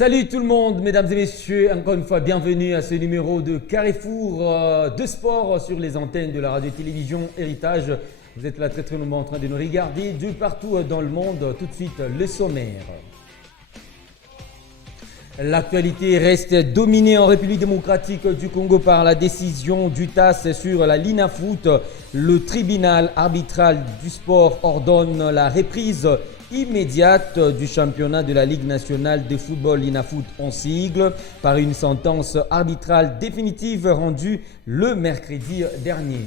Salut tout le monde, mesdames et messieurs, encore une fois bienvenue à ce numéro de Carrefour de sport sur les antennes de la radio-télévision Héritage. Vous êtes là très nombreux en train de nous regarder de partout dans le monde. Tout de suite, le sommaire. L'actualité reste dominée en République démocratique du Congo par la décision du TAS sur la Linafoot. Le tribunal arbitral du sport ordonne la reprise immédiate du championnat de la Ligue nationale de football Linafoot en sigle par une sentence arbitrale définitive rendue le mercredi dernier.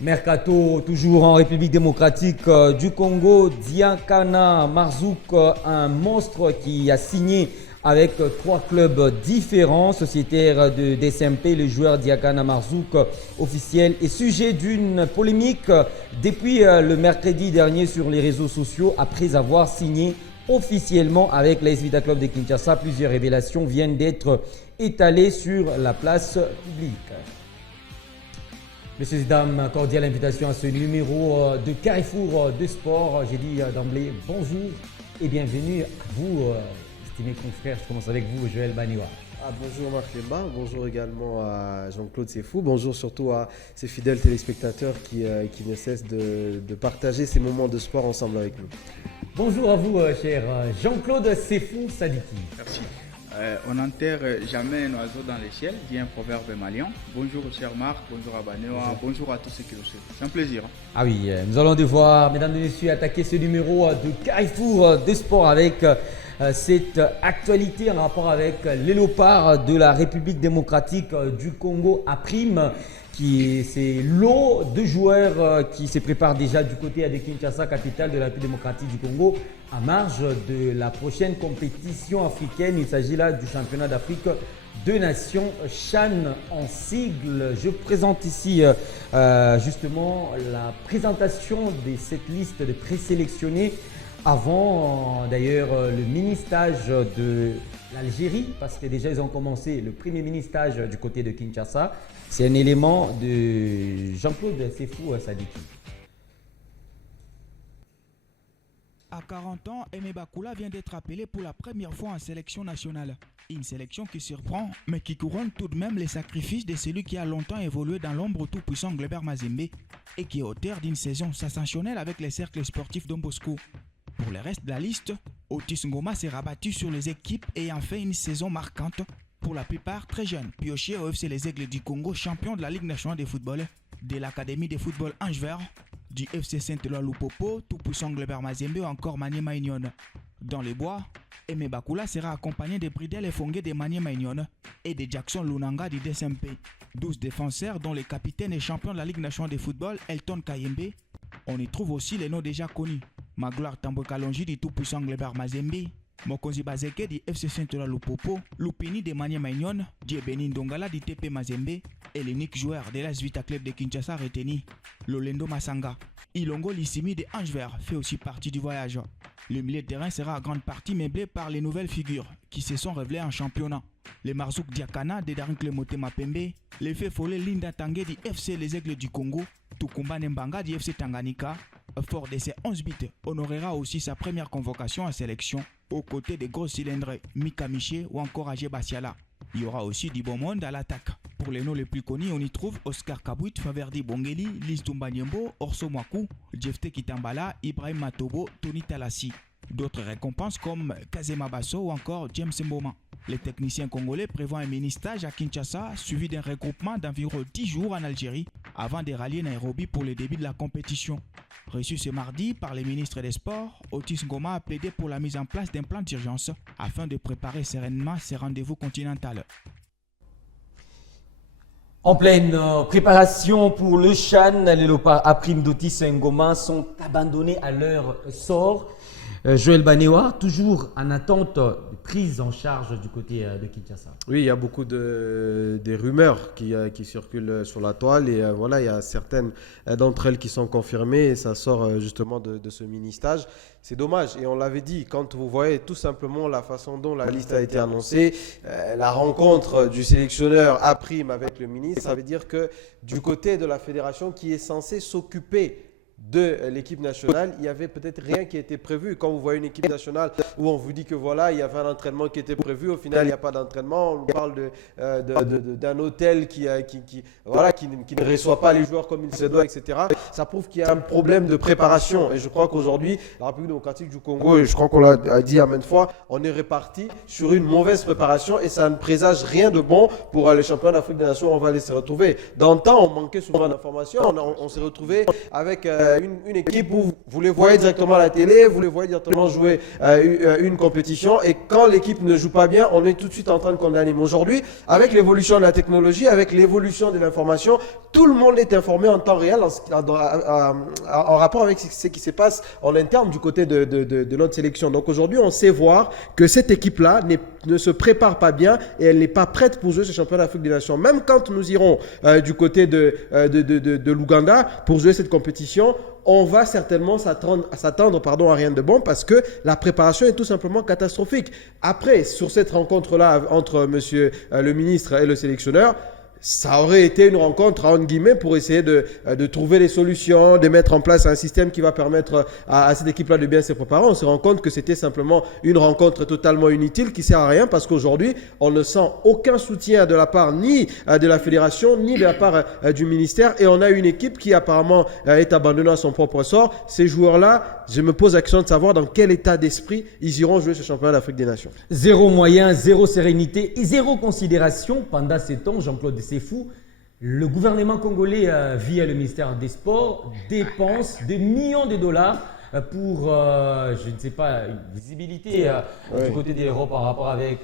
Mercato, toujours en République démocratique du Congo, Diakana Marzouk, un monstre qui a signé avec 3 clubs différents. Sociétaire de DSMP, le joueur Diakana Marzouk officiel est sujet d'une polémique depuis le mercredi dernier sur les réseaux sociaux après avoir signé officiellement avec l'AS Vita Club de Kinshasa. Plusieurs révélations viennent d'être étalées sur la place publique. Messieurs et dames, cordiale invitation à ce numéro de Carrefour de sport. J'ai dit d'emblée bonjour et bienvenue à vous, estimés confrères. Je commence avec vous, Joël Baniwa. Bonjour Marc Lemba, bonjour également à Jean-Claude Sefou, bonjour surtout à ces fidèles téléspectateurs qui ne cessent de partager ces moments de sport ensemble avec nous. Bonjour à vous, cher Jean-Claude Sefou Sadiki. Merci. On n'enterre jamais un oiseau dans le ciel, dit un proverbe malien. Bonjour cher Marc, bonjour à Banewa, bonjour à tous ceux qui le suivent. C'est un plaisir. Ah oui, nous allons devoir, mesdames et messieurs, attaquer ce numéro de Carrefour de sport avec cette actualité en rapport avec les léopards de la République démocratique du Congo à prime. C'est l'eau de joueurs qui se prépare déjà du côté de Kinshasa, capitale de la République démocratique du Congo, à marge de la prochaine compétition africaine. Il s'agit là du championnat d'Afrique de nations CHAN en sigle. Je présente ici justement la présentation de cette liste de présélectionnés avant d'ailleurs le mini-stage de l'Algérie, parce que déjà ils ont commencé le premier mini-stage du côté de Kinshasa. C'est un élément de Jean-Claude Sefou Sadiki. À 40 ans, Aimé Bakula vient d'être appelé pour la première fois en sélection nationale. Une sélection qui surprend, mais qui couronne tout de même les sacrifices de celui qui a longtemps évolué dans l'ombre tout-puissant Glebert Mazembe et qui est auteur d'une saison sensationnelle avec les cercles sportifs Don Bosco. Pour le reste de la liste, Otis Ngoma s'est rabattu sur les équipes ayant fait une saison marquante, pour la plupart très jeunes, piochés au FC Les Aigles du Congo, champion de la Ligue nationale de football, de l'Académie de football Ange Vert, du FC Saint-Éloi Lupopo, tout-puissant Glebert Mazembe ou encore Maniema Union. Dans les bois, Aimé Bakula sera accompagné de Bridel Efongue de Maniema Union et de Jackson Lunanga du DSMP. 12 défenseurs dont le capitaine et champion de la Ligue nationale de football, Elton Kayembe. On y trouve aussi les noms déjà connus. Magloire Tambwe Kalonji du tout-puissant Glebert Mazembe, Mokonzi Bazeke du FC Saint-Éloi Lupopo, Lupini de Maniema Union, Djebeni Ndongala du TP Mazembe et l'unique joueur de l'AS Vita Club de Kinshasa retenu, Lolendo Masanga. Ilongo Lissimi de Ange Vert fait aussi partie du voyage. Le milieu de terrain sera en grande partie meublé par les nouvelles figures qui se sont révélées en championnat. Les Marzouk Diakana de Darin Motema Pembe, les Follet Linda Tanguay du FC Les Aigles du Congo, Tukumba Nembanga du FC Tanganyika, fort de ses 11 buts, honorera aussi sa première convocation en sélection aux côtés des gros cylindres Mika Miché ou encore Agé Basiala. Il y aura aussi du bon monde à l'attaque. Pour les noms les plus connus, on y trouve Oscar Kabouit, Faverdi Bongeli, Liz Tumbanyembo, Orso Mwaku, Jefte Kitambala, Ibrahim Matobo, Tony Talassi. D'autres récompenses comme Kazema Basso ou encore James Mboma. Les techniciens congolais prévoient un mini-stage à Kinshasa suivi d'un regroupement d'environ 10 jours en Algérie avant de rallier Nairobi pour le début de la compétition. Reçu ce mardi par les ministres des Sports, Otis Ngoma a plaidé pour la mise en place d'un plan d'urgence afin de préparer sereinement ces rendez-vous continentaux. En pleine préparation pour le CHAN, les léopards à prime d'Otis Ngoma sont abandonnés à leur sort. Joël Banewa, toujours en attente de prise en charge du côté de Kinshasa. Oui, il y a beaucoup de rumeurs qui circulent sur la toile et voilà, il y a certaines d'entre elles qui sont confirmées et ça sort justement de ce mini-stage. C'est dommage et on l'avait dit, quand vous voyez tout simplement la façon dont la liste a été annoncée, la rencontre du sélectionneur à prime avec le ministre, ça veut dire que du côté de la fédération qui est censée s'occuper de l'équipe nationale, il y avait peut-être rien qui était prévu. Quand vous voyez une équipe nationale où on vous dit que voilà, il y avait un entraînement qui était prévu, au final, il n'y a pas d'entraînement. On parle d'un hôtel qui ne reçoit pas les joueurs comme il se doit, etc. Ça prouve qu'il y a un problème de préparation. Et je crois qu'aujourd'hui, la République démocratique du Congo, et je crois qu'on l'a dit à maintes fois, on est réparti sur une mauvaise préparation et ça ne présage rien de bon pour les championnats d'Afrique des Nations. On va aller se retrouver. Dans le temps, on manquait souvent d'informations. On s'est retrouvé avec une équipe où vous les voyez directement à la télé, vous les voyez directement jouer une compétition, et quand l'équipe ne joue pas bien, on est tout de suite en train de condamner. Mais aujourd'hui, avec l'évolution de la technologie, avec l'évolution de l'information, tout le monde est informé en temps réel en rapport avec ce qui se passe en interne du côté de notre sélection. Donc aujourd'hui, on sait voir que cette équipe-là ne se prépare pas bien et elle n'est pas prête pour jouer ce championnat d'Afrique des Nations. Même quand nous irons du côté de l'Ouganda pour jouer cette compétition, on va certainement s'attendre à rien de bon parce que la préparation est tout simplement catastrophique. Après, sur cette rencontre-là entre monsieur le ministre et le sélectionneur, ça aurait été une rencontre, entre guillemets, pour essayer de trouver des solutions, de mettre en place un système qui va permettre à cette équipe-là de bien se préparer. On se rend compte que c'était simplement une rencontre totalement inutile qui ne sert à rien parce qu'aujourd'hui, on ne sent aucun soutien de la part ni de la fédération, ni de la part du ministère. Et on a une équipe qui apparemment est abandonnée à son propre sort. Ces joueurs-là, je me pose la question de savoir dans quel état d'esprit ils iront jouer ce championnat d'Afrique des Nations. Zéro moyen, zéro sérénité et zéro considération pendant ces temps, Jean-Claude. C'est fou. Le gouvernement congolais, via le ministère des Sports, dépense des millions de dollars pour, je ne sais pas, une visibilité du côté de l'Europe par rapport avec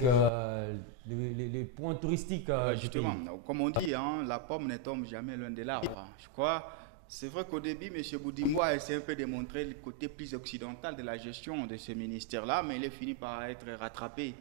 les points touristiques. Justement, comme on dit, la pomme ne tombe jamais loin de l'arbre. Je crois, c'est vrai qu'au début, M. Boudimboua essaie un peu de montrer le côté plus occidental de la gestion de ce ministère-là, mais il est fini par être rattrapé.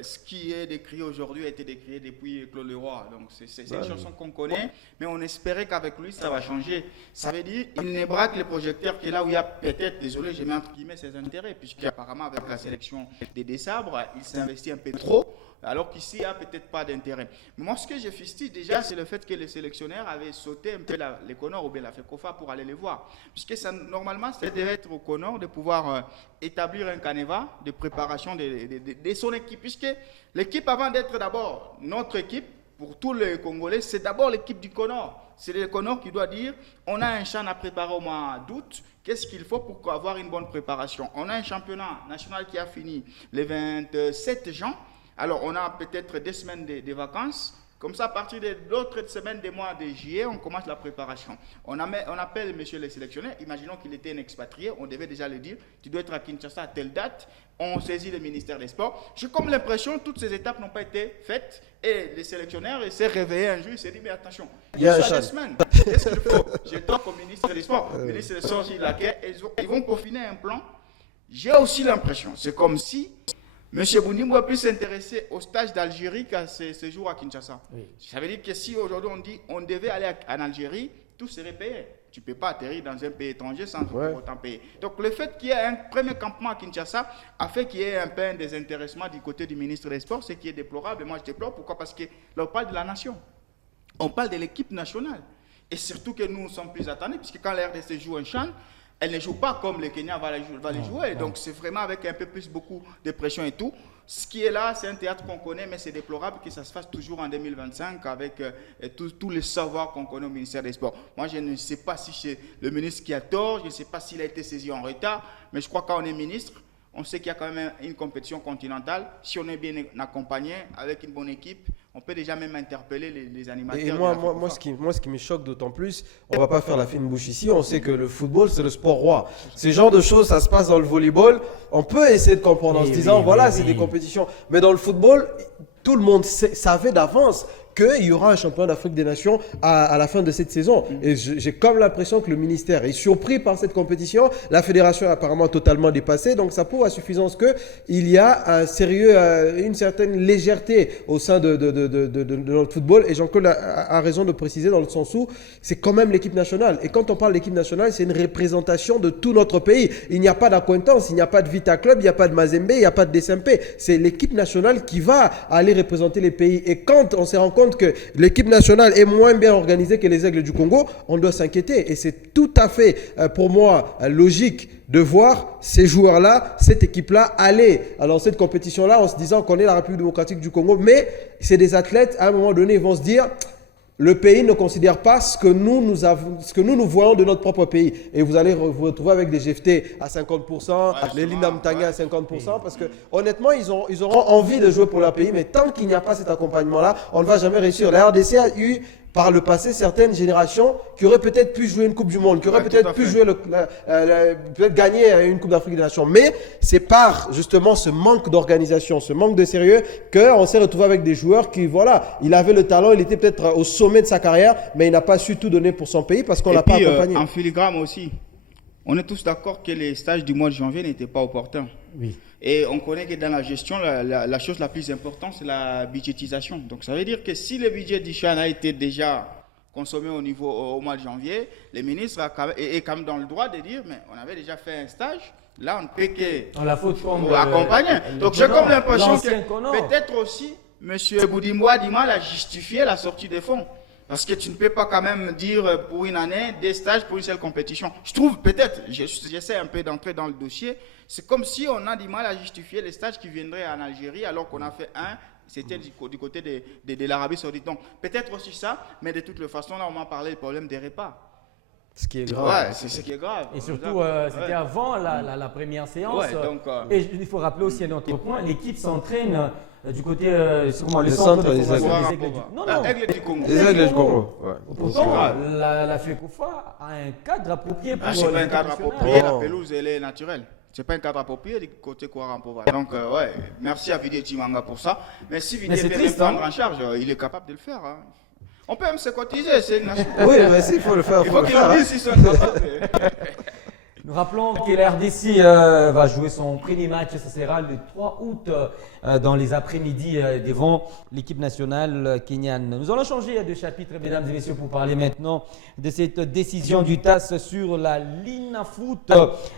Ce qui est décrit aujourd'hui a été décrit depuis Claude Leroy. Donc c'est une chanson qu'on connaît, mais on espérait qu'avec lui ça va changer. Ça veut dire qu'il ne braque les projecteurs que là où il y a peut-être, désolé, je mets entre guillemets ses intérêts, puisqu'apparemment avec la sélection des sabres, il s'est investi un peu trop, alors qu'ici il n'y a peut-être pas d'intérêt. Mais moi ce que je fustige déjà, c'est le fait que les sélectionneurs avaient sauté un peu les Conors ou bien la FECOFA pour aller les voir. Puisque ça, normalement, ça devait être aux Conors de pouvoir établir un canevas de préparation de son équipe. Puisque l'équipe, avant d'être d'abord notre équipe, pour tous les Congolais, c'est d'abord l'équipe du Conor. C'est le Conor qui doit dire, on a un champ à préparer au mois d'août, qu'est-ce qu'il faut pour avoir une bonne préparation? On a un championnat national qui a fini le 27 juin, alors on a peut-être 2 semaines de vacances. Comme ça, à partir de l'autre semaine des mois de juillet, on commence la préparation. On appelle monsieur le sélectionneur, imaginons qu'il était un expatrié, on devait déjà le dire, tu dois être à Kinshasa à telle date, on saisit le ministère des Sports. J'ai comme l'impression que toutes ces étapes n'ont pas été faites et le sélectionneur s'est réveillé un jour, il s'est dit, mais attention, il y a 2 semaines, qu'est-ce qu'il faut? Je dois au ministre des Sports, le ministre des Sports, il laquelle ils vont peaufiner un plan. J'ai aussi l'impression, c'est comme si M. Boudimboua puisse s'intéresser au stage d'Algérie qu'à ce séjour à Kinshasa. Oui. Ça veut dire que si aujourd'hui on dit on devait aller en Algérie, tout serait payé. Tu ne peux pas atterrir dans un pays étranger sans autant payer. Donc le fait qu'il y ait un premier campement à Kinshasa a fait qu'il y ait un peu un désintéressement du côté du ministre des Sports, ce qui est déplorable. Moi je déplore. Pourquoi? Parce que là on parle de la nation. On parle de l'équipe nationale. Et surtout que nous sommes plus attendus, puisque quand la RDC joue un CHAN, elle ne joue pas comme le Kenya va les jouer. Donc c'est vraiment avec un peu plus beaucoup de pression et tout. Ce qui est là, c'est un théâtre qu'on connaît, mais c'est déplorable que ça se fasse toujours en 2025 avec tous les savoirs qu'on connaît au ministère des Sports. Moi, je ne sais pas si c'est le ministre qui a tort, je ne sais pas s'il a été saisi en retard, mais je crois que quand on est ministre, on sait qu'il y a quand même une compétition continentale. Si on est bien accompagné avec une bonne équipe, on peut déjà même interpeller les animateurs. Et moi, ce qui me choque d'autant plus, on ne va pas faire la fine bouche ici, on sait que le football, c'est le sport roi. Ce genre de choses, ça se passe dans le volleyball. On peut essayer de comprendre en se disant, c'est des compétitions. Mais dans le football, tout le monde savait d'avance qu'il y aura un championnat d'Afrique des Nations à la fin de cette saison. Et j'ai comme l'impression que le ministère est surpris par cette compétition. La fédération est apparemment totalement dépassée. Donc ça prouve à suffisance qu'il y a un sérieux, une certaine légèreté au sein de notre football. Et Jean-Claude a raison de préciser dans le sens où c'est quand même l'équipe nationale. Et quand on parle d'équipe nationale, c'est une représentation de tout notre pays. Il n'y a pas d'Acquaintance, il n'y a pas de Vita Club, il n'y a pas de Mazembe, il n'y a pas de DSMP. C'est l'équipe nationale qui va aller représenter les pays. Et quand on se rend compte compte que l'équipe nationale est moins bien organisée que les Aigles du Congo, on doit s'inquiéter. Et c'est tout à fait, pour moi, logique de voir ces joueurs-là, cette équipe-là, aller dans cette compétition-là en se disant qu'on est la République démocratique du Congo. Mais c'est des athlètes, à un moment donné, ils vont se dire... Le pays ne considère pas ce que nous voyons de notre propre pays. Et vous allez vous retrouver avec des GFT à 50%, les Linda Mtanga à 50%, parce que honnêtement, ils auront envie de jouer pour leur pays, mais tant qu'il n'y a pas cet accompagnement-là, on ne va jamais réussir. La RDC a eu par le passé certaines générations qui auraient peut-être pu jouer une Coupe du Monde, qui auraient peut-être pu jouer peut-être gagner une Coupe d'Afrique des Nations. Mais c'est par justement ce manque d'organisation, ce manque de sérieux qu'on s'est retrouvé avec des joueurs qui, voilà, il avait le talent, il était peut-être au sommet de sa carrière, mais il n'a pas su tout donner pour son pays parce qu'on ne l'a pas accompagné. En filigrane aussi, on est tous d'accord que les stages du mois de janvier n'étaient pas opportuns. Oui. Et on connaît que dans la gestion, la chose la plus importante, c'est la budgétisation. Donc ça veut dire que si le budget d'Ichan a été déjà consommé au mois de janvier, le ministre est quand même dans le droit de dire, mais on avait déjà fait un stage, là on ne peut que accompagner. Donc j'ai comme l'impression que peut-être aussi, M. Boudimboua a du mal à justifier la sortie des fonds. Parce que tu ne peux pas quand même dire pour une année des stages pour une seule compétition. Je trouve peut-être, j'essaie un peu d'entrer dans le dossier, c'est comme si on a du mal à justifier les stages qui viendraient en Algérie alors qu'on a fait un, c'était du côté de l'Arabie Saoudite. Donc peut-être aussi ça, mais de toute façon là on m'a parlé du problème des repas. Ce qui est grave. Ouais, c'est ce qui est grave. Et surtout, c'était avant la première séance. Ouais, donc, et il faut rappeler aussi un autre point, l'équipe s'entraîne du côté le centre des Aigles. Non, Aigles du Congo. Les Aigles du Congo. Ouais. Pourtant, la FECOFA a un cadre approprié pour c'est pas un cadre approprié, la pelouse elle est naturelle. C'est pas un cadre approprié du côté Kouarampova. Donc, ouais, merci à Vidé Timanga pour ça. Mais si Vidé peut le prendre en charge, il est capable de le faire. Hein. On peut même se cotiser, c'est une nation. Oui, mais s'il faut le faire, il faut qu'il le dise s'ils sont capables. Nous rappelons que la RDC va jouer son premier match, ce sera le 3 août dans les après-midi devant l'équipe nationale kenyane. Nous allons changer de chapitre, mesdames et messieurs, pour parler maintenant de cette décision du TAS sur la Linafoot.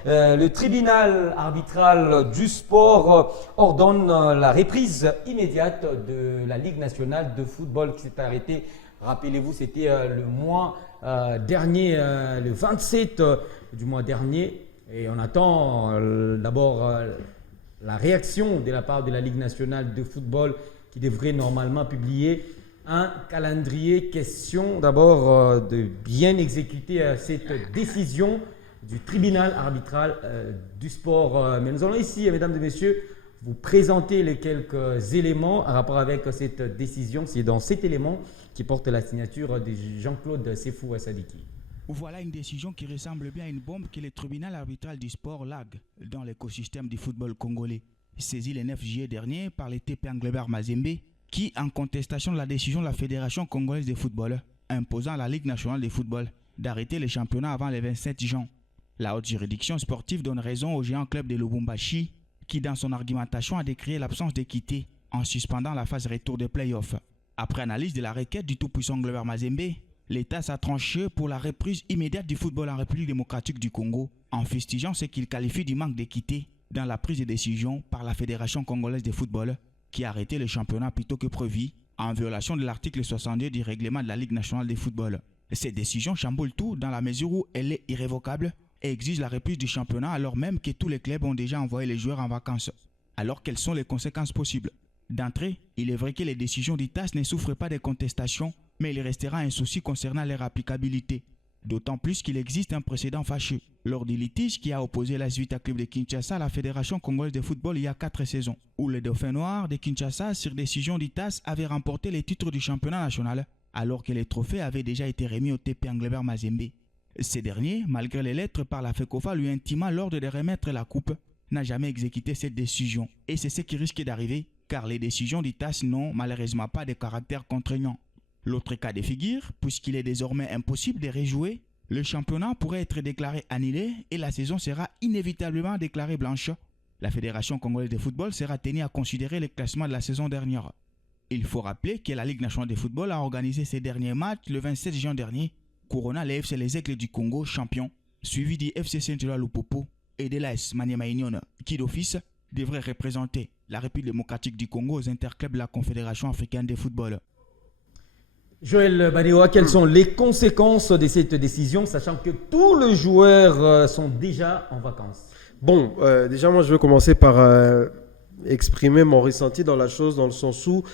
Le tribunal arbitral du sport ordonne la reprise immédiate de la Ligue nationale de football qui s'est arrêtée. Rappelez-vous, c'était le mois dernier, le 27 du mois dernier. Et on attend d'abord la réaction de la part de la Ligue nationale de football qui devrait normalement publier un calendrier. Question d'abord de bien exécuter cette décision du tribunal arbitral du sport. Mais nous allons ici, mesdames et messieurs, vous présenter les quelques éléments en rapport avec cette décision. C'est dans cet élément qui porte la signature de Jean-Claude Sefou Sadiki. Voilà une décision qui ressemble bien à une bombe que le tribunal arbitral du sport largue dans l'écosystème du football congolais. Saisi le 9 juillet dernier par le TP Englebert Mazembe, qui, en contestation de la décision de la Fédération congolaise de football, imposant à la Ligue nationale de football d'arrêter le championnat avant le 27 juin. La haute juridiction sportive donne raison au géant club de Lubumbashi, qui dans son argumentation a décrié l'absence d'équité en suspendant la phase retour des playoffs. Après analyse de la requête du tout-puissant Englebert Mazembe, l'État s'est tranché pour la reprise immédiate du football en République démocratique du Congo, en fustigeant ce qu'il qualifie du manque d'équité dans la prise de décision par la Fédération congolaise de football, qui a arrêté le championnat plutôt que prévu, en violation de l'article 62 du règlement de la Ligue nationale de football. Cette décision chamboule tout dans la mesure où elle est irrévocable et exige la reprise du championnat alors même que tous les clubs ont déjà envoyé les joueurs en vacances. Alors quelles sont les conséquences possibles? D'entrée, il est vrai que les décisions du TAS ne souffrent pas de contestation, mais il restera un souci concernant leur applicabilité. D'autant plus qu'il existe un précédent fâcheux lors du litige qui a opposé la Vita Club de Kinshasa à la Fédération congolaise de football il y a 4 saisons, où les Dauphins Noirs de Kinshasa, sur décision du TAS, avaient remporté les titres du championnat national, alors que les trophées avaient déjà été remis au TP Englebert Mazembe. Ces derniers, malgré les lettres par la FECOFA lui intimant l'ordre de remettre la coupe, n'a jamais exécuté cette décision. Et c'est ce qui risque d'arriver, car les décisions du TAS n'ont malheureusement pas de caractère contraignant. L'autre cas de figure, puisqu'il est désormais impossible de rejouer, le championnat pourrait être déclaré annulé et la saison sera inévitablement déclarée blanche. La Fédération congolaise de football sera tenue à considérer le classement de la saison dernière. Il faut rappeler que la Ligue nationale de football a organisé ses derniers matchs le 27 juin dernier, couronnant les FC Les Aigles du Congo champions, suivi du FC Saint-Éloi Lupopo et de l'AS Maniema Union, qui d'office devrait représenter la République démocratique du Congo aux interclubs de la Confédération africaine de football. Joël Banewa, quelles sont les conséquences de cette décision, sachant que tous les joueurs sont déjà en vacances? Bon, déjà, moi, je veux commencer par exprimer mon ressenti dans la chose, dans le sens où,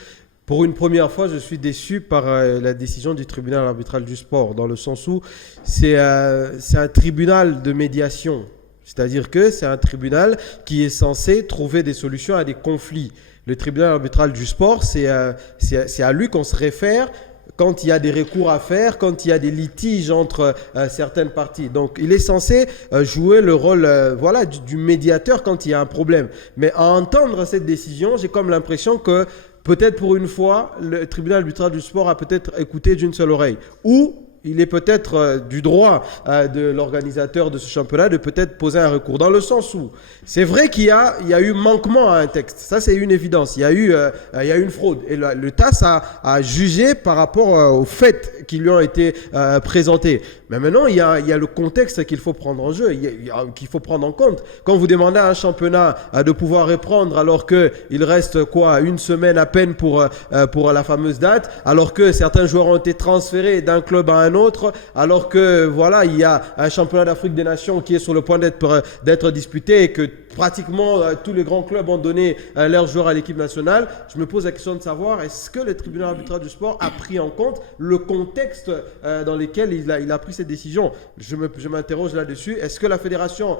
pour une première fois, je suis déçu par la décision du tribunal arbitral du sport, dans le sens où c'est un tribunal de médiation. C'est-à-dire que c'est un tribunal qui est censé trouver des solutions à des conflits. Le tribunal arbitral du sport, c'est à lui qu'on se réfère quand il y a des recours à faire, quand il y a des litiges entre certaines parties. Donc, il est censé jouer le rôle du médiateur quand il y a un problème. Mais à entendre cette décision, j'ai comme l'impression que peut-être pour une fois, le tribunal arbitral du sport a peut-être écouté d'une seule oreille. Ou il est peut-être du droit de l'organisateur de ce championnat de peut-être poser un recours. Dans le sens où c'est vrai qu'il y a eu manquement à un texte. Ça, c'est une évidence. Il y a eu une fraude. Et le TAS a jugé par rapport aux faits qui lui ont été présentés. Mais maintenant, il y a le contexte qu'il faut prendre en jeu, qu'il faut prendre en compte. Quand vous demandez à un championnat de pouvoir reprendre alors qu'il reste une semaine à peine pour la fameuse date, alors que certains joueurs ont été transférés d'un club à un autre, alors que il y a un championnat d'Afrique des Nations qui est sur le point d'être disputé et que pratiquement tous les grands clubs ont donné leurs joueurs à l'équipe nationale. Je me pose la question de savoir, est-ce que le tribunal arbitral du sport a pris en compte le contexte dans lequel il a pris cette décision? Je m'interroge là-dessus. Est-ce que la fédération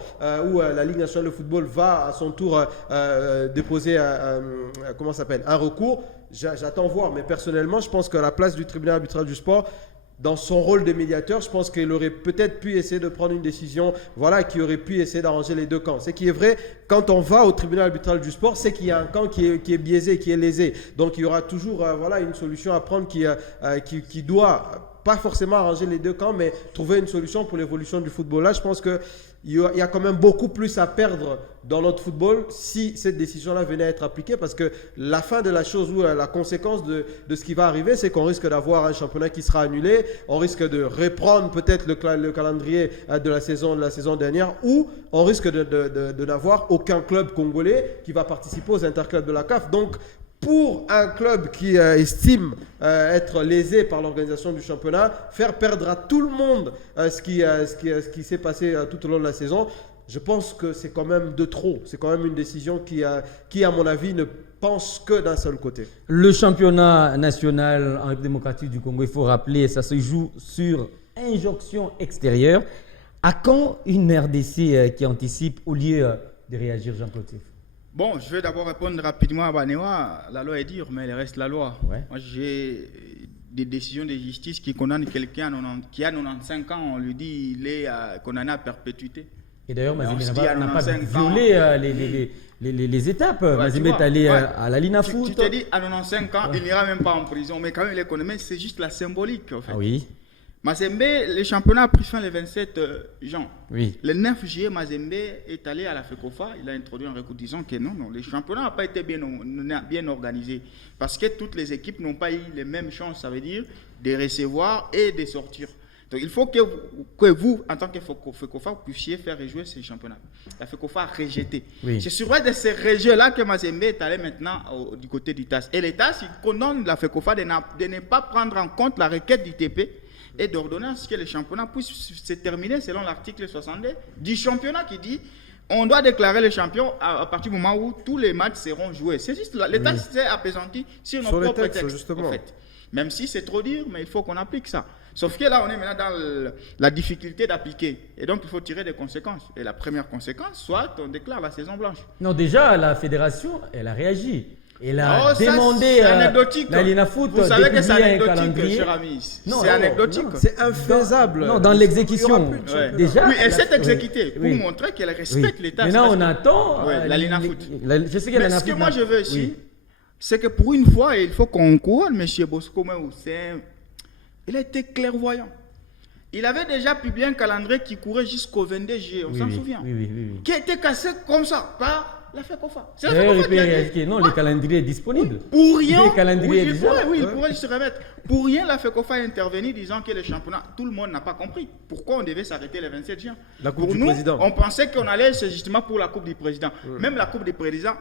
ou la Ligue nationale de football va à son tour déposer un recours? J'attends voir, mais personnellement, je pense qu'à la place du tribunal arbitral du sport, dans son rôle de médiateur, je pense qu'il aurait peut-être pu essayer de prendre une décision qui aurait pu essayer d'arranger les deux camps. Ce qui est vrai, quand on va au tribunal arbitral du sport, c'est qu'il y a un camp qui est biaisé, qui est lésé. Donc il y aura toujours une solution à prendre qui doit pas forcément arranger les deux camps, mais trouver une solution pour l'évolution du football. Là, je pense qu'il y a quand même beaucoup plus à perdre dans notre football si cette décision-là venait à être appliquée, parce que la fin de la chose ou la conséquence de ce qui va arriver, c'est qu'on risque d'avoir un championnat qui sera annulé, on risque de reprendre peut-être le calendrier de la saison dernière, ou on risque de n'avoir aucun club congolais qui va participer aux interclubs de la CAF. Donc, pour un club qui estime être lésé par l'organisation du championnat, faire perdre à tout le monde ce qui s'est passé tout au long de la saison, je pense que c'est quand même de trop. C'est quand même une décision qui, à mon avis, ne pense que d'un seul côté. Le championnat national en République démocratique du Congo, il faut rappeler, ça se joue sur injonction extérieure. À quand une RDC qui anticipe au lieu de réagir, Jean-Claude? Bon, je vais d'abord répondre rapidement à Banewa. La loi est dure, mais elle reste la loi. Ouais. Moi, j'ai des décisions de justice qui condamnent quelqu'un qui a 95 ans. On lui dit qu'il est condamné à perpétuité. Et d'ailleurs, Mazembe n'a pas 95 violé les étapes. Ouais, Mazembe est allé à la Lina Foot. Tu te dis, à 95 ans, il n'ira même pas en prison. Mais quand même, il est condamné. C'est juste la symbolique, en fait. Ah oui. Mazembe, le championnat a pris fin le 27 juin. Oui. Le 9 juillet, Mazembe est allé à la FECOFA. Il a introduit un recours disant que non, le championnat n'a pas été bien organisé. Parce que toutes les équipes n'ont pas eu les mêmes chances, ça veut dire, de recevoir et de sortir. Donc il faut que vous, en tant que FECOFA, vous puissiez faire rejouer ces championnats. La FECOFA a rejeté. Oui. C'est sur de ces rejets-là que Mazembe est allé maintenant du côté du TAS. Et le TAS, il condamne la FECOFA de ne pas prendre en compte la requête du TP et d'ordonner à ce que le championnat puisse se terminer selon l'article 62 du championnat qui dit on doit déclarer le champion à partir du moment où tous les matchs seront joués. C'est juste l'État s'est appesanti sur notre propre texte. Justement. En fait. Même si c'est trop dur, mais il faut qu'on applique ça. Sauf que là, on est maintenant dans la difficulté d'appliquer. Et donc, il faut tirer des conséquences. Et la première conséquence, soit on déclare la saison blanche. Non, déjà, la fédération, elle a réagi. Elle a demandé la Lina Foot. Vous savez que c'est anecdotique, cher ami. C'est anecdotique. C'est infaisable. Non, dans l'exécution. Déjà. Oui, elle s'est exécutée pour montrer qu'elle respecte l'État. Maintenant, on attend la Lina Foot. Je sais qu'il y a Mais ce que moi, je veux ici, c'est que pour une fois, il faut qu'on couronne M. Bosco Moussem. Il a été clairvoyant. Il avait déjà publié un calendrier qui courait jusqu'au 22 juillet, on s'en souvient. Oui. Qui a été cassé comme ça par La FECOFA. C'est la D'ailleurs, FECOFA qui a dit. non, le calendrier est disponible. Pour rien, Le calendrier est déjà. il pourrait se remettre. Pour rien, la FECOFA est intervenue disant que le championnat, tout le monde n'a pas compris. Pourquoi on devait s'arrêter le 27 juin? La Coupe Pour du nous, Président. on pensait qu'on allait, c'est justement pour la Coupe du Président. Même la Coupe du Président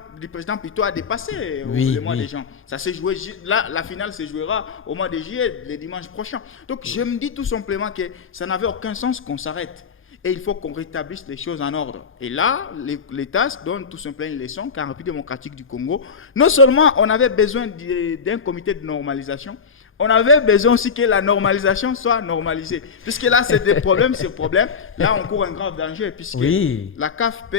plutôt a dépassé le mois de juin. Ça s'est joué, là, la finale se jouera au mois de juillet, le dimanche prochain. Donc, je me dis tout simplement que ça n'avait aucun sens qu'on s'arrête. Et il faut qu'on rétablisse les choses en ordre. Et là, l'État donne tout simplement une leçon qu'en République démocratique du Congo, non seulement on avait besoin d'un comité de normalisation, on avait besoin aussi que la normalisation soit normalisée. Puisque là, c'est des problèmes sur problèmes. Là, on court un grave danger, puisque la CAFP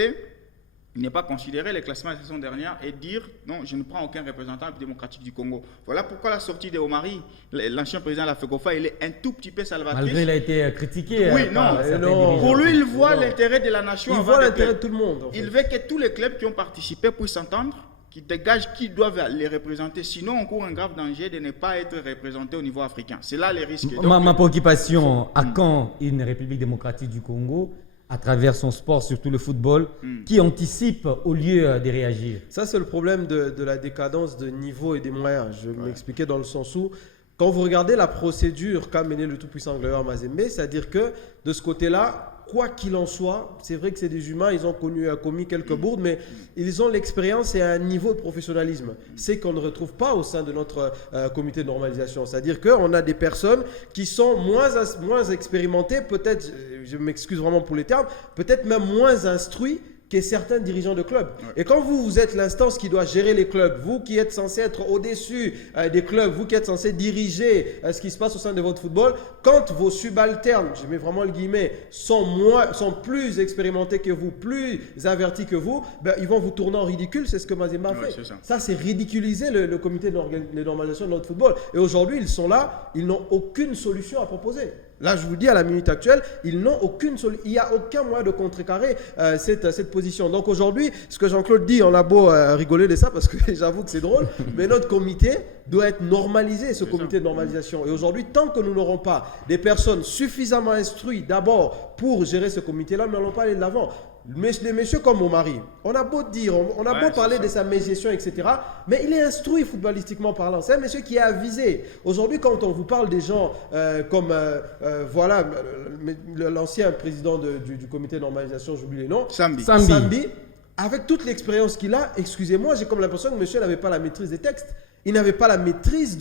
n'est pas considéré les classements de la saison dernière et dire non, je ne prends aucun représentant démocratique du Congo. Voilà pourquoi la sortie de Omari, l'ancien président de la FECOFA, il est un tout petit peu salvatrice. Malgré il a été critiqué. Oui, non. Pour lui, il voit l'intérêt de la nation. Il voit l'intérêt de tout le monde. Il veut que tous les clubs qui ont participé puissent s'entendre, qui dégagent qui doivent les représenter. Sinon, on court un grave danger de ne pas être représenté au niveau africain. C'est là les risques. Ma préoccupation, à quand une République démocratique du Congo, à travers son sport, surtout le football, qui anticipe au lieu de réagir? Ça, c'est le problème de la décadence de niveau et des moyens. Je vais m'expliquer dans le sens où, quand vous regardez la procédure qu'a menée le tout-puissant Gloire Mazembe, c'est-à-dire que de ce côté-là, quoi qu'il en soit, c'est vrai que c'est des humains, ils ont commis quelques bourdes, mais ils ont l'expérience et un niveau de professionnalisme. C'est qu'on ne retrouve pas au sein de notre comité de normalisation. C'est-à-dire qu'on a des personnes qui sont moins expérimentées, peut-être, je m'excuse vraiment pour les termes, peut-être même moins instruits que certains dirigeants de clubs. Et quand vous êtes l'instance qui doit gérer les clubs, vous qui êtes censé être au-dessus des clubs, vous qui êtes censé diriger ce qui se passe au sein de votre football, quand vos subalternes, je mets vraiment le guillemet, sont plus expérimentés que vous, plus avertis que vous, ils vont vous tourner en ridicule. C'est ce que Mazembe a fait. Ça, c'est ridiculiser le comité de normalisation de notre football. Et aujourd'hui, ils sont là, ils n'ont aucune solution à proposer. Là, je vous dis, à la minute actuelle, ils n'ont aucune solution. Il n'y a aucun moyen de contrecarrer cette position. Donc aujourd'hui, ce que Jean-Claude dit, on a beau rigoler de ça parce que j'avoue que c'est drôle, mais notre comité doit être normalisé, ce comité de normalisation. Et aujourd'hui, tant que nous n'aurons pas des personnes suffisamment instruites d'abord pour gérer ce comité-là, nous n'allons pas aller de l'avant. Les messieurs comme Omari, on a beau dire, on a beau parler de sa mégestion, etc., mais il est instruit footballistiquement parlant. C'est un monsieur qui est avisé. Aujourd'hui, quand on vous parle des gens comme l'ancien président du comité de normalisation, j'oublie les noms, Sambi, avec toute l'expérience qu'il a, excusez-moi, j'ai comme l'impression que monsieur n'avait pas la maîtrise des textes. Il n'avait pas la maîtrise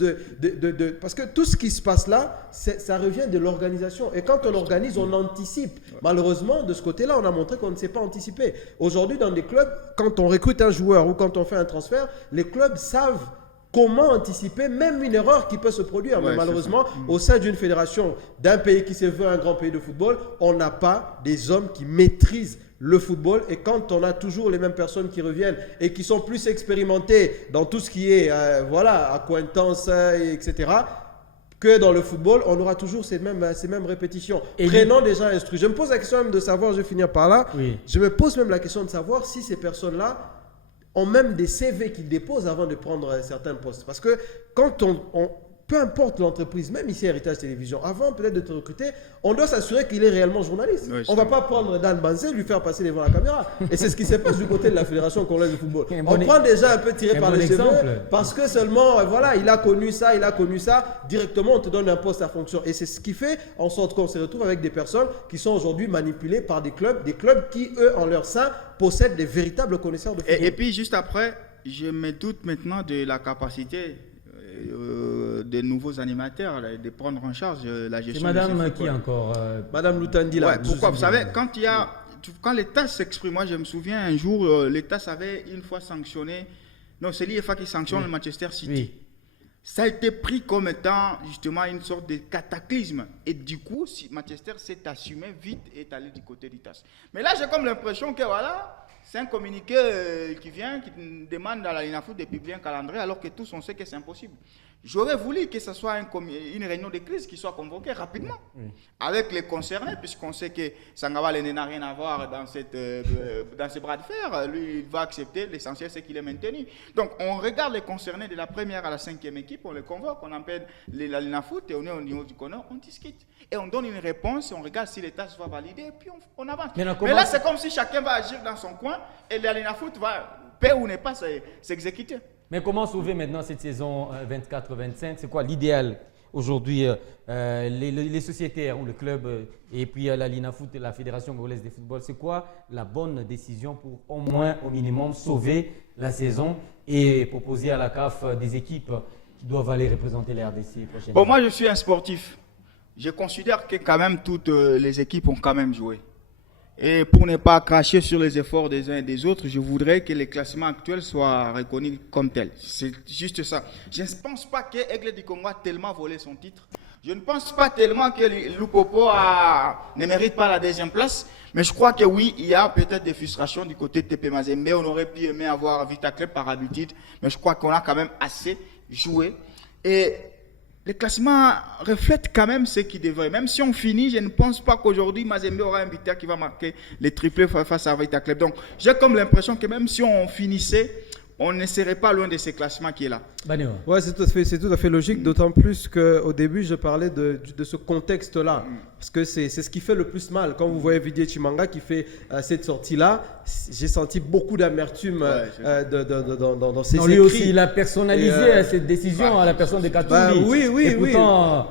parce que tout ce qui se passe là, ça revient de l'organisation. Et quand on organise, on anticipe. Malheureusement, de ce côté-là, on a montré qu'on ne sait pas anticiper. Aujourd'hui, dans des clubs, quand on recrute un joueur ou quand on fait un transfert, les clubs savent comment anticiper même une erreur qui peut se produire. Mais malheureusement, au sein d'une fédération, d'un pays qui se veut un grand pays de football, on n'a pas des hommes qui maîtrisent le football. Et quand on a toujours les mêmes personnes qui reviennent et qui sont plus expérimentées dans tout ce qui est accointance, etc., que dans le football, on aura toujours ces mêmes répétitions. Prenons des gens instruits. Je me pose la question même de savoir, je vais finir par là, je me pose même la question de savoir si ces personnes-là ont même des CV qu'ils déposent avant de prendre certains postes. Parce que quand peu importe l'entreprise, même ici Héritage Télévision, avant peut-être de te recruter, on doit s'assurer qu'il est réellement journaliste. On ne va pas prendre Dan Banzé et lui faire passer devant la caméra. Et c'est ce qui se passe du côté de la Fédération congolaise de football. On prend déjà un peu tiré par les cheveux parce que seulement, il a connu ça, directement on te donne un poste à fonction. Et c'est ce qui fait en sorte qu'on se retrouve avec des personnes qui sont aujourd'hui manipulées par des clubs qui, eux, en leur sein, possèdent des véritables connaisseurs de football. Et puis, juste après, je me doute maintenant de la capacité des nouveaux animateurs de prendre en charge la gestion. C'est madame qui encore Madame Loutandi là. Pourquoi? Vous savez, quand l'État s'exprime, moi je me souviens un jour, l'État avait une fois sanctionné, non, c'est l'IFA qui sanctionne le Manchester City. Ça a été pris comme étant justement une sorte de cataclysme. Et du coup, Manchester s'est assumé vite et est allé du côté d'ITAS. Mais là, j'ai comme l'impression que c'est un communiqué qui vient, qui demande à la Linafoot de publier un calendrier, alors que tous on sait que c'est impossible. J'aurais voulu que ce soit une réunion de crise qui soit convoquée rapidement avec les concernés, puisqu'on sait que Sangawale n'a rien à voir dans ces bras de fer. Lui, il va accepter. L'essentiel, c'est qu'il est maintenu. Donc, on regarde les concernés de la première à la 5e équipe, on les convoque, on appelle la Linafoot et on est au niveau du Connor, on discute. Et on donne une réponse, on regarde si l'État va valider, et puis on avance. Mais là, c'est comme si chacun va agir dans son coin, et la Linafoot va paix ou ne pas s'exécuter. Mais comment sauver maintenant cette saison 24-25? C'est quoi l'idéal aujourd'hui? Les sociétaires ou le club et puis la Linafoot et la Fédération congolaise de football, c'est quoi la bonne décision pour au moins, au minimum, sauver la saison et proposer à la CAF des équipes qui doivent aller représenter la RDC prochainement? Bon, moi je suis un sportif. Je considère que quand même toutes les équipes ont quand même joué. Et pour ne pas cracher sur les efforts des uns et des autres, je voudrais que les classements actuels soient reconnus comme tels. C'est juste ça. Je ne pense pas que Aigle du Congo a tellement volé son titre. Je ne pense pas tellement que Lupopo ne mérite pas la deuxième place. Mais je crois que oui, il y a peut-être des frustrations du côté de TP Mazembe. On aurait pu aimer avoir Vita Club par habitude. Mais je crois qu'on a quand même assez joué. Et les classements reflètent quand même ce qui devrait. Même si on finit, je ne pense pas qu'aujourd'hui, Mazembe aura un buteur qui va marquer les triplés face à Vita Club. Donc, j'ai comme l'impression que même si on finissait, on ne serait pas loin de ces classements qui est là. Ouais, c'est tout à fait logique, d'autant plus qu'au début, je parlais de ce contexte-là. Parce que c'est ce qui fait le plus mal. Quand vous voyez Didier Chimanga qui fait cette sortie-là, j'ai senti beaucoup d'amertume dans ses écrits. Lui aussi, il a personnalisé cette décision à la personne de Katumbi. Oui. Pourtant,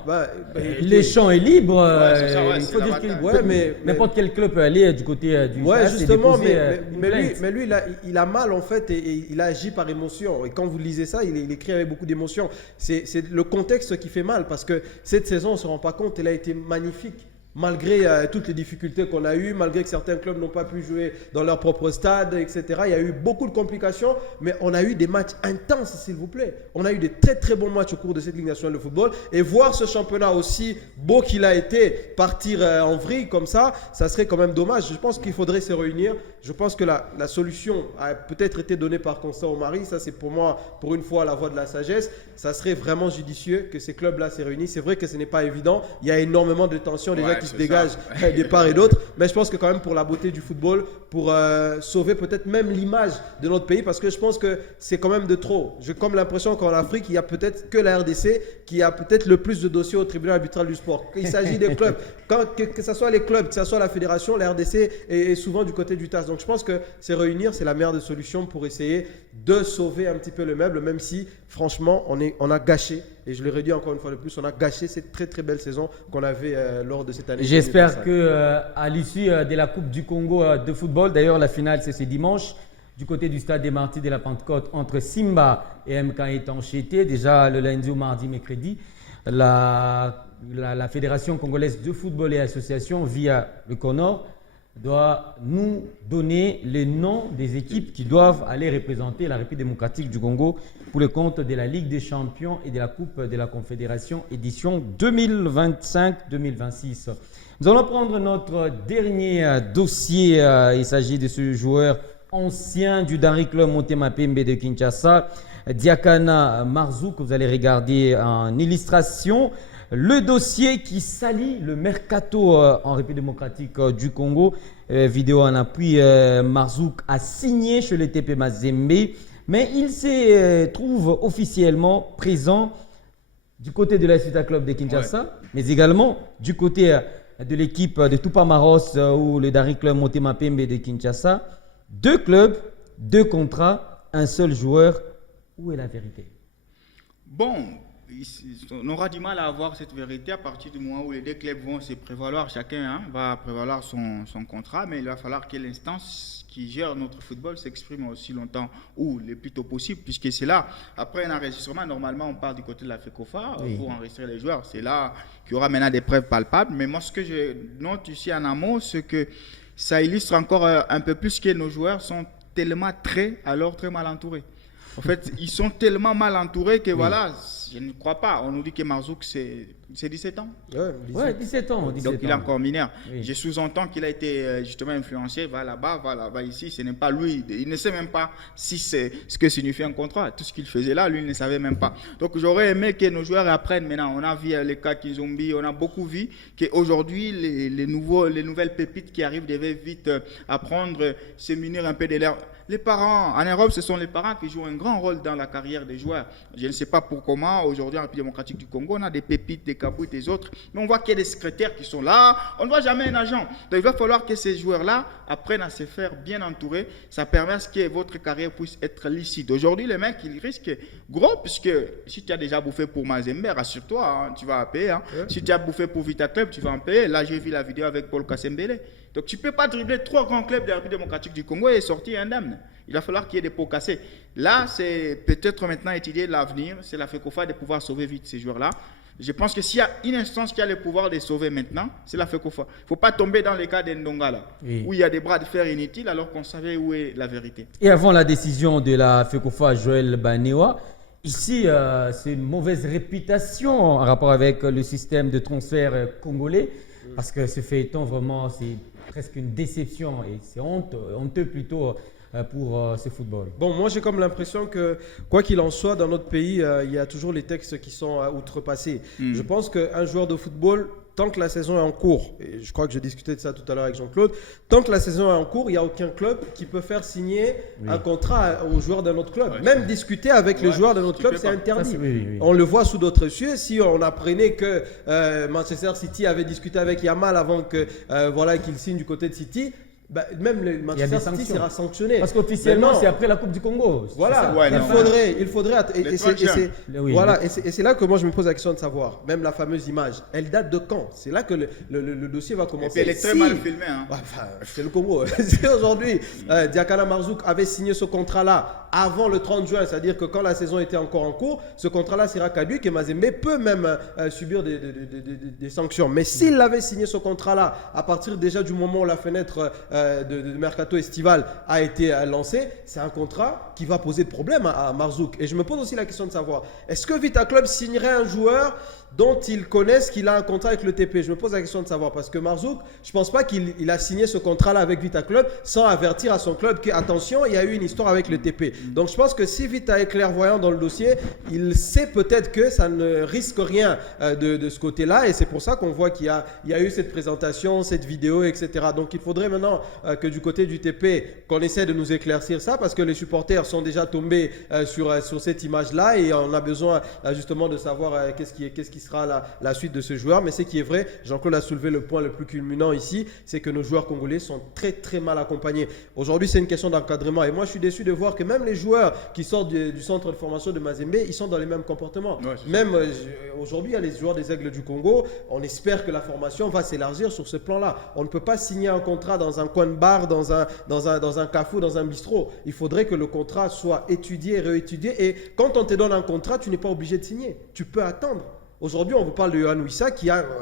les champs est libre. Ça, il faut dire que n'importe quel club peut aller du côté du Ouais, SAS justement, et mais lui, il a mal en fait et il a agi par émotion. Et quand vous lisez ça, il écrit avec beaucoup d'émotion. C'est le contexte qui fait mal parce que cette saison, on ne se rend pas compte, elle a été magnifique. Malgré toutes les difficultés qu'on a eues, malgré que certains clubs n'ont pas pu jouer dans leur propre stade, etc. Il y a eu beaucoup de complications, mais on a eu des matchs intenses, s'il vous plaît. On a eu des très très bons matchs au cours de cette Ligue nationale de football. Et voir ce championnat aussi beau qu'il a été partir en vrille comme ça serait quand même dommage. Je pense qu'il faudrait se réunir. Je pense que la solution a peut-être été donnée par Constant Omari. Ça, c'est pour moi, pour une fois, la voie de la sagesse. Ça serait vraiment judicieux que ces clubs-là se réunissent. C'est vrai que ce n'est pas évident. Il y a énormément de tensions déjà qui se dégagent des parts et d'autres. Mais je pense que quand même pour la beauté du football, pour sauver peut-être même l'image de notre pays, parce que je pense que c'est quand même de trop. J'ai comme l'impression qu'en Afrique, il y a peut-être que la RDC qui a peut-être le plus de dossiers au tribunal arbitral du sport. Il s'agit des clubs. Que ce soit les clubs, que ce soit la fédération, la RDC est souvent du côté du TAS. Donc je pense que se réunir, c'est la meilleure des solutions pour essayer de sauver un petit peu le meuble, même si franchement, on a gâché, et je le redis encore une fois de plus, on a gâché cette très très belle saison qu'on avait lors de cette année. J'espère qu'à l'issue de la Coupe du Congo de football, d'ailleurs la finale c'est ce dimanche, du côté du stade des Martyrs de la Pentecôte entre Simba et MK Étanchéité, déjà le lundi ou mardi, mercredi, la Fédération congolaise de football et association via le CONOR doit nous donner les noms des équipes qui doivent aller représenter la République démocratique du Congo pour le compte de la Ligue des champions et de la Coupe de la Confédération édition 2025-2026. Nous allons prendre notre dernier dossier. Il s'agit de ce joueur ancien du Dari Club Motema Pembe de Kinshasa, Diakana Marzouk, que vous allez regarder en illustration. Le dossier qui salit le mercato en République démocratique du Congo. Vidéo en appui, Marzouk a signé chez le TP Mazembe, mais il se trouve officiellement présent du côté de la Vita Club de Kinshasa, mais également du côté de l'équipe de Tupamaros ou le Dari Club Motema Pembe de Kinshasa. 2 clubs, 2 contrats, un seul joueur. Où est la vérité? Bon, on aura du mal à avoir cette vérité à partir du moment où les 2 clubs vont se prévaloir, chacun va prévaloir son contrat, mais il va falloir que l'instance qui gère notre football s'exprime aussi longtemps ou le plus tôt possible, puisque c'est là, après un enregistrement, normalement on part du côté de la FECOFA pour enregistrer les joueurs, c'est là qu'il y aura maintenant des preuves palpables, mais moi ce que je note ici en amont, c'est que ça illustre encore un peu plus que nos joueurs sont tellement très mal entourés. En fait, ils sont tellement mal entourés que voilà, je ne crois pas. On nous dit que Marzouk, c'est 17 ans. Ouais, 17 ans. Donc il est encore mineur. Oui. Je sous-entends qu'il a été justement influencé, va là-bas, ici. Ce n'est pas lui. Il ne sait même pas si c'est ce que signifie un contrat. Tout ce qu'il faisait là, lui, il ne savait même pas. Donc j'aurais aimé que nos joueurs apprennent maintenant. On a vu les cas Kizombi, on a beaucoup vu qu'aujourd'hui, les nouvelles pépites qui arrivent devaient vite apprendre, se munir un peu de Les parents, en Europe, ce sont les parents qui jouent un grand rôle dans la carrière des joueurs. Je ne sais pas pour comment, aujourd'hui en République démocratique du Congo, on a des pépites, des Kabou, des autres, mais on voit qu'il y a des secrétaires qui sont là, on ne voit jamais un agent. Donc il va falloir que ces joueurs-là apprennent à se faire bien entourer. Ça permet à ce que votre carrière puisse être licite. Aujourd'hui, les mecs, ils risquent gros, puisque si tu as déjà bouffé pour Mazembe, rassure-toi, hein, tu vas en payer. Hein. Ouais. Si tu as bouffé pour Vita Club, tu vas en payer. Là, j'ai vu la vidéo avec Paul Kassembele. Donc tu ne peux pas dribbler 3 grands clubs de la République démocratique du Congo et sortir indemne. Il va falloir qu'il y ait des pots cassés. Là, c'est peut-être maintenant étudier l'avenir. C'est la FECOFA de pouvoir sauver vite ces joueurs-là. Je pense que s'il y a une instance qui a le pouvoir de les sauver maintenant, c'est la FECOFA. Il ne faut pas tomber dans les cas d'Endonga, là, oui, où il y a des bras de fer inutiles alors qu'on savait où est la vérité. Et avant la décision de la FECOFA, Joël Banewa, ici, c'est une mauvaise réputation en rapport avec le système de transfert congolais, parce que ce feuilleton, vraiment, c'est presque une déception et c'est honteux plutôt pour ce football. Bon, moi j'ai comme l'impression que quoi qu'il en soit, dans notre pays, il y a toujours les textes qui sont outrepassés. Je pense qu'un joueur de football, tant que la saison est en cours, et je crois que je discutais de ça tout à l'heure avec Jean-Claude, tant que la saison est en cours, il n'y a aucun club qui peut faire signer un contrat aux joueurs d'un autre club. Même discuter avec les joueurs d'un autre club, c'est interdit. Ça, on le voit sous d'autres cieux. Si on apprenait que Manchester City avait discuté avec Yamal avant que, qu'il signe du côté de City, même le Manchester City sera sanctionné. Parce qu'officiellement, c'est après la Coupe du Congo. Voilà, il faudrait. Et c'est là que moi je me pose la question de savoir. Même la fameuse image, elle date de quand? C'est là que le dossier va commencer. Et puis elle est très mal filmée. Hein. C'est le Congo. Si aujourd'hui, Diakana Marzouk avait signé ce contrat-là avant le 30 juin, c'est-à-dire que quand la saison était encore en cours, ce contrat-là sera caduc et Mazembe peut même subir des sanctions. Mais s'il avait signé ce contrat-là à partir déjà du moment où la fenêtre de mercato estival a été lancé, c'est un contrat qui va poser de problème à Marzouk. Et je me pose aussi la question de savoir, est-ce que Vita Club signerait un joueur dont ils connaissent qu'il a un contrat avec le TP? Je me pose la question de savoir, parce que Marzouk, je ne pense pas qu'il a signé ce contrat-là avec Vita Club sans avertir à son club qu'attention, il y a eu une histoire avec le TP. Donc je pense que si Vita est clairvoyant dans le dossier, il sait peut-être que ça ne risque rien de ce côté-là, et c'est pour ça qu'on voit qu'il y a eu cette présentation, cette vidéo, etc. Donc il faudrait maintenant que du côté du TP, qu'on essaie de nous éclaircir ça, parce que les supporters sont déjà tombés sur cette image-là, et on a besoin justement de savoir qu'est-ce qui sera la suite de ce joueur. Mais ce qui est vrai, Jean-Claude a soulevé le point le plus culminant ici, c'est que nos joueurs congolais sont très très mal accompagnés. Aujourd'hui, c'est une question d'encadrement, et moi je suis déçu de voir que même les joueurs qui sortent du centre de formation de Mazembe, ils sont dans les mêmes comportements. Même aujourd'hui, il y a les joueurs des Aigles du Congo, on espère que la formation va s'élargir sur ce plan-là. On ne peut pas signer un contrat dans un coin de bar, dans un café, dans un bistrot. Il faudrait que le contrat soit étudié, réétudié, et quand on te donne un contrat, tu n'es pas obligé de signer. Tu peux attendre. Aujourd'hui, on vous parle de Yohan Wissa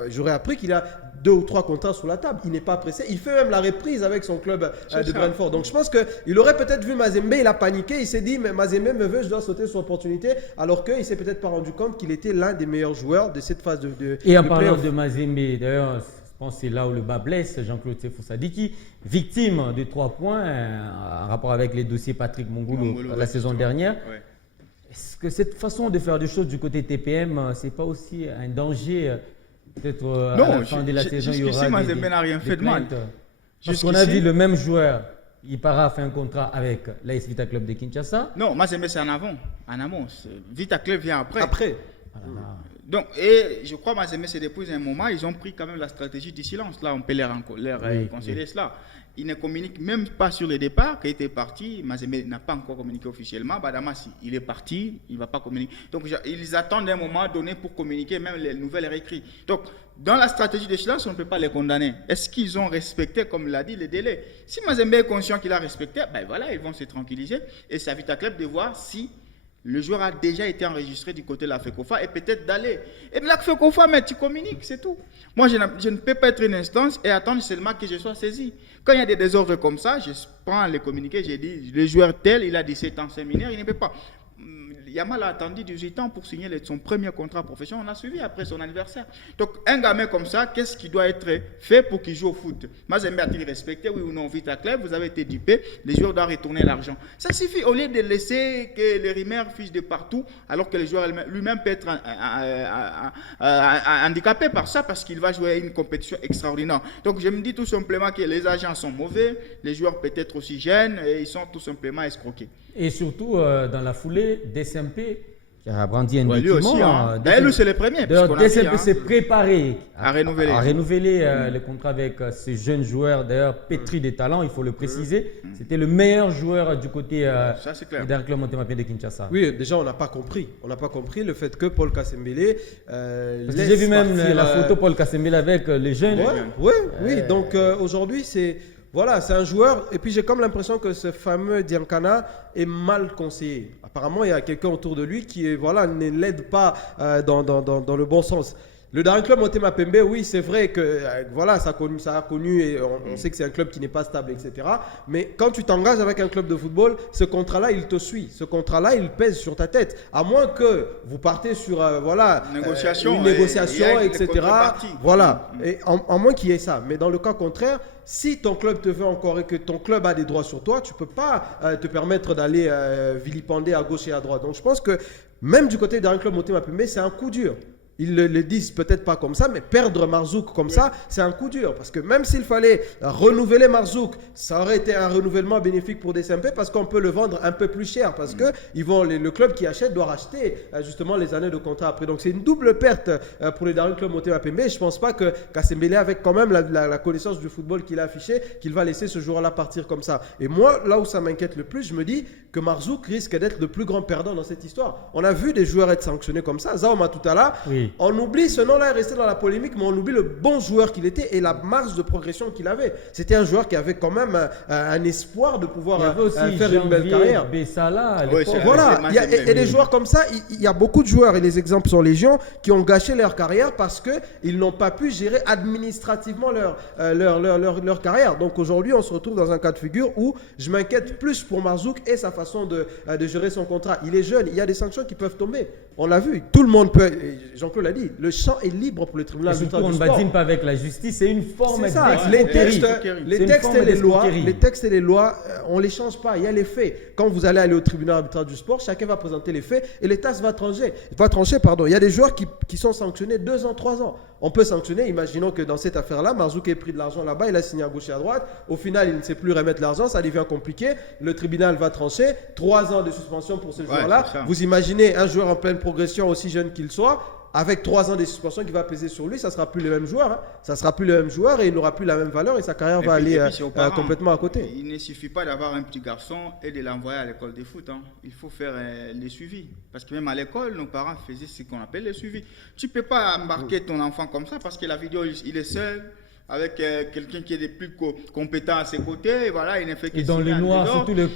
j'aurais appris qu'il a 2 ou 3 contrats sur la table. Il n'est pas pressé. Il fait même la reprise avec son club de Brentford. Donc je pense qu'il aurait peut-être vu Mazembe, il a paniqué, il s'est dit mais Mazembe me veut, je dois sauter sur l'opportunité, alors qu'il ne s'est peut-être pas rendu compte qu'il était l'un des meilleurs joueurs de cette phase de Et en parlant de Mazembe, d'ailleurs, je pense que c'est là où le bas blesse, Jean-Claude Sefo-Sadiki, victime de 3 points en rapport avec les dossiers Patrick Mongolo la saison dernière. Ouais. Est-ce que cette façon de faire des choses du côté TPM, c'est pas aussi un danger? Peut-être à la fin de la saison, il y aura Mazembe n'a rien fait de mal. Parce qu'on a vu le même joueur, il part faire un contrat avec l'AS Vita Club de Kinshasa. Non, Mazembe c'est en amont. Vita Club vient après. Voilà. Donc, et je crois Mazembe, c'est depuis un moment, ils ont pris quand même la stratégie du silence. Là, on peut leur conseiller cela. Ils ne communiquent même pas sur le départ, qui était parti. Mazembe n'a pas encore communiqué officiellement. Badama, il est parti, il ne va pas communiquer. Donc, ils attendent un moment donné pour communiquer, même les nouvelles réécrites. Donc, dans la stratégie de silence, on ne peut pas les condamner. Est-ce qu'ils ont respecté, comme l'a dit, les délais? Si Mazembe est conscient qu'il a respecté, ben voilà, ils vont se tranquilliser. Et ça Vita Club de voir si le joueur a déjà été enregistré du côté de la FECOFA et peut-être d'aller. Et de la FECOFA, mais tu communiques, c'est tout. Moi, je ne peux pas être une instance et attendre seulement que je sois saisi. Quand il y a des désordres comme ça, je prends les communiqués, j'ai dit, le joueur tel, il a 17 ans séminaire, il ne peut pas. Yamal a attendu 18 ans pour signer son premier contrat professionnel. On a suivi après son anniversaire. Donc, un gamin comme ça, qu'est-ce qui doit être fait pour qu'il joue au foot? Mazembe a-t-il respecté, oui ou non, Vita Club? Vous avez été dupé, les joueurs doivent retourner l'argent. Ça suffit, au lieu de laisser que les rumeurs fichent de partout, alors que le joueur lui-même peut être handicapé par ça, parce qu'il va jouer une compétition extraordinaire. Donc, je me dis tout simplement que les agents sont mauvais, les joueurs peut-être aussi jeunes, et ils sont tout simplement escroqués. Et surtout, dans la foulée, DSMP, qui a brandi un Lui aussi, document. d'ailleurs, lui, c'est le premier. D'ailleurs, DSMP s'est préparé à renouveler le contrat avec ce jeune joueur, d'ailleurs, pétri de talent, il faut le préciser. C'était le meilleur joueur du côté d'un club Motema-Pembe de Kinshasa. Oui, déjà, on n'a pas compris. On n'a pas compris le fait que Paul Kasembele. J'ai vu même la photo Paul Kasembele avec les jeunes. Oui. Donc, aujourd'hui, c'est. Voilà, c'est un joueur, et puis j'ai comme l'impression que ce fameux Diankana est mal conseillé. Apparemment, il y a quelqu'un autour de lui qui ne l'aide pas dans le bon sens. Le dernier club Motema Pembe, oui, c'est vrai que ça a connu et on sait que c'est un club qui n'est pas stable, etc. Mais quand tu t'engages avec un club de football, ce contrat-là, il te suit. Ce contrat-là, il pèse sur ta tête. À moins que vous partez sur une négociation, etc. Voilà. Et à moins qu'il y ait ça. Mais dans le cas contraire, si ton club te veut encore et que ton club a des droits sur toi, tu ne peux pas te permettre d'aller vilipender à gauche et à droite. Donc je pense que même du côté d'un club Motema Pembe, c'est un coup dur. Ils le disent peut-être pas comme ça, mais perdre Marzouk comme ça, c'est un coup dur. Parce que même s'il fallait renouveler Marzouk, ça aurait été un renouvellement bénéfique pour DSMP parce qu'on peut le vendre un peu plus cher. Parce que le club qui achète doit racheter justement les années de contrat après. Donc c'est une double perte pour les derniers clubs Motema Pembe. Je ne pense pas que Kasembele, avec quand même la connaissance du football qu'il a affiché, qu'il va laisser ce joueur-là partir comme ça. Et moi, là où ça m'inquiète le plus, je me dis que Marzouk risque d'être le plus grand perdant dans cette histoire. On a vu des joueurs être sanctionnés comme ça. Zaoma tout à l'heure. Oui. On oublie, ce nom-là est resté dans la polémique, mais on oublie le bon joueur qu'il était et la marge de progression qu'il avait. C'était un joueur qui avait quand même un espoir de pouvoir faire une belle carrière. Bessala, voilà, il y a des joueurs comme ça, il y a beaucoup de joueurs, et les exemples sont légion, qui ont gâché leur carrière parce qu'ils n'ont pas pu gérer administrativement leur carrière. Donc aujourd'hui, on se retrouve dans un cas de figure où je m'inquiète plus pour Marzouk et sa façon de gérer son contrat. Il est jeune, il y a des sanctions qui peuvent tomber. On l'a vu, tout le monde peut, Jean-Claude l'a dit, le champ est libre pour le tribunal du sport. On ne badine pas avec la justice, c'est une forme d'escroquerie. Les textes et les lois, on ne les change pas, il y a les faits. Quand vous allez aller au tribunal arbitral du sport, chacun va présenter les faits et l'État va trancher. Il y a des joueurs qui sont sanctionnés 2 ans, 3 ans. On peut sanctionner, imaginons que dans cette affaire-là, Marzouk ait pris de l'argent là-bas, il a signé à gauche et à droite. Au final, il ne sait plus remettre l'argent, ça devient compliqué. Le tribunal va trancher, 3 ans de suspension pour ce joueur-là. Vous imaginez un joueur en pleine progression, aussi jeune qu'il soit, avec 3 ans de suspension qui va peser sur lui, ça ne sera plus le même joueur. Hein. Ça ne sera plus le même joueur et il n'aura plus la même valeur et sa carrière va aller complètement à côté. Il ne suffit pas d'avoir un petit garçon et de l'envoyer à l'école de foot. Hein. Il faut faire les suivis. Parce que même à l'école, nos parents faisaient ce qu'on appelle les suivis. Tu ne peux pas embarquer ton enfant comme ça parce que la vidéo, il est seul. Avec quelqu'un qui est des plus compétent à ses côtés, et voilà, il ne fait que dans le noir, surtout la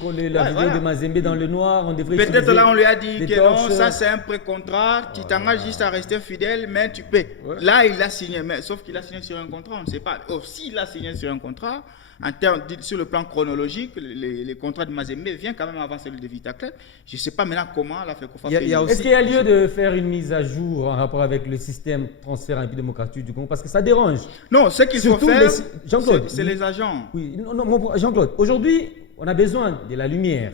vidéo de Mazembe dans le noir, on devrait peut-être là on lui a dit que non, ça c'est un pré-contrat, tu t'engages juste à rester fidèle, mais tu peux. Là il a signé, mais sauf qu'il a signé sur un contrat, on ne sait pas. S'il a signé sur un contrat, sur le plan chronologique, les contrats de Mazembe viennent quand même avant celui de Vita Club. Je ne sais pas maintenant comment la FECOFA fait. Est-ce qu'il y a lieu de faire une mise à jour en rapport avec le système transfert en République démocratique du Congo? Parce que ça dérange. Non, ce qu'il faut faire, Jean-Claude, c'est les agents. Oui, Jean-Claude, aujourd'hui, on a besoin de la lumière.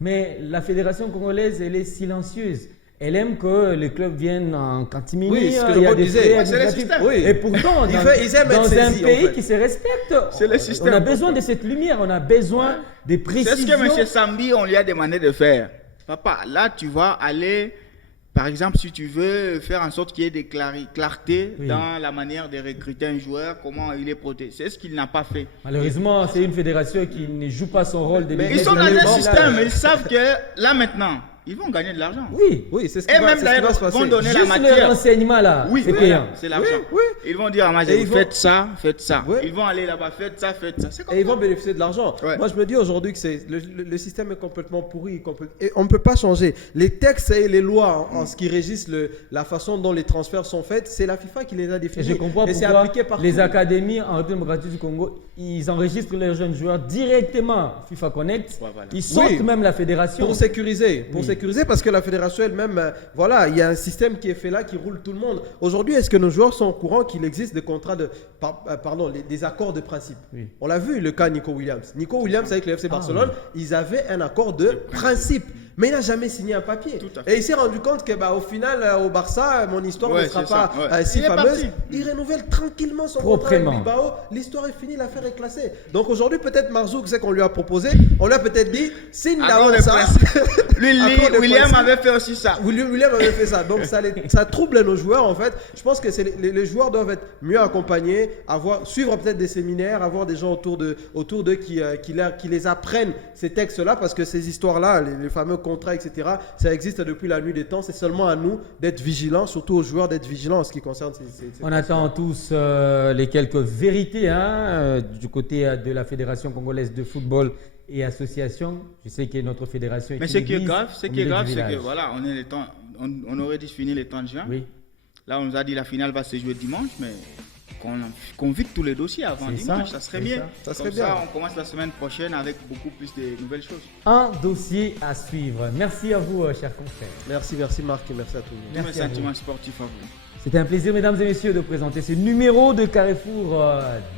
Mais la fédération congolaise, elle est silencieuse. Elle aime que les clubs viennent en catimini. Oui, ce que je disais. C'est le système. Oui. Et pourtant, dans un pays qui se respecte, on a besoin de cette lumière, on a besoin des précisions. C'est ce que M. Sambi, on lui a demandé de faire. Papa, là, tu vas aller, par exemple, si tu veux faire en sorte qu'il y ait des clartés dans la manière de recruter un joueur, comment il est protégé. C'est ce qu'il n'a pas fait. Malheureusement, c'est une fédération qui ne joue pas son rôle. Mais ils sont dans un système, ils savent que là, maintenant, ils vont gagner de l'argent. Oui, c'est ce qui va se passer. Ils vont donner juste la matière. Le renseignement là, c'est payant. C'est l'argent. Ils vont dire à Mazembe, faites ça. Ils vont aller là-bas, faites ça. Et ils vont bénéficier de l'argent. Moi, je me dis aujourd'hui que le système est complètement pourri. Et on ne peut pas changer. Les textes et les lois en ce qui régissent la façon dont les transferts sont faits, c'est la FIFA qui les a définis. Et je comprends pourquoi les académies en République démocratique du Congo, ils enregistrent leurs jeunes joueurs directement FIFA Connect. Ils sortent même la fédération. Pour sécuriser. sécuriser parce que la fédération elle-même, voilà, il y a un système qui est fait là qui roule tout le monde. Aujourd'hui, est-ce que nos joueurs sont au courant qu'il existe des contrats des accords de principe? Oui. On l'a vu, le cas Nico Williams. Nico Williams avec le FC Barcelone, ils avaient un accord de principe. Mais il n'a jamais signé un papier. Et il s'est rendu compte que au final, au Barça, mon histoire ne sera pas si fameuse. Il renouvelle tranquillement son contrat avec Bilbao. L'histoire est finie, l'affaire est classée. Donc aujourd'hui, peut-être Marzouk, c'est qu'on lui a proposé. On lui a peut-être dit, signe d'abord ça. William avait fait aussi ça. William avait fait ça. Donc ça trouble nos joueurs en fait. Je pense que les joueurs doivent être mieux accompagnés, suivre peut-être des séminaires, avoir des gens autour d'eux qui les apprennent ces textes-là, parce que ces histoires-là, les fameux contrats, etc., ça existe depuis la nuit des temps. C'est seulement à nous d'être vigilants, surtout aux joueurs d'être vigilants en ce qui concerne ces On attend tous les quelques vérités du côté de la Fédération congolaise de football et association. Je sais que notre fédération est Mais ce qui est grave, c'est que voilà, on aurait dû finir le 30 juin. Oui. Là, on nous a dit la finale va se jouer dimanche, mais qu'on vide tous les dossiers avant dimanche, ça serait bien. Ça serait bien. bien. On commence la semaine prochaine avec beaucoup plus de nouvelles choses. Un dossier à suivre. Merci à vous, chers confrères. Merci Marc et merci à tout le monde. Tous mes sentiments sportifs à vous. C'était un plaisir, mesdames et messieurs, de présenter ce numéro de Carrefour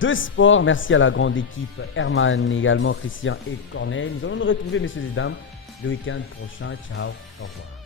de Sport. Merci à la grande équipe Herman, également Christian et Corneille. Nous allons nous retrouver, messieurs et dames, le week-end prochain. Ciao, au revoir.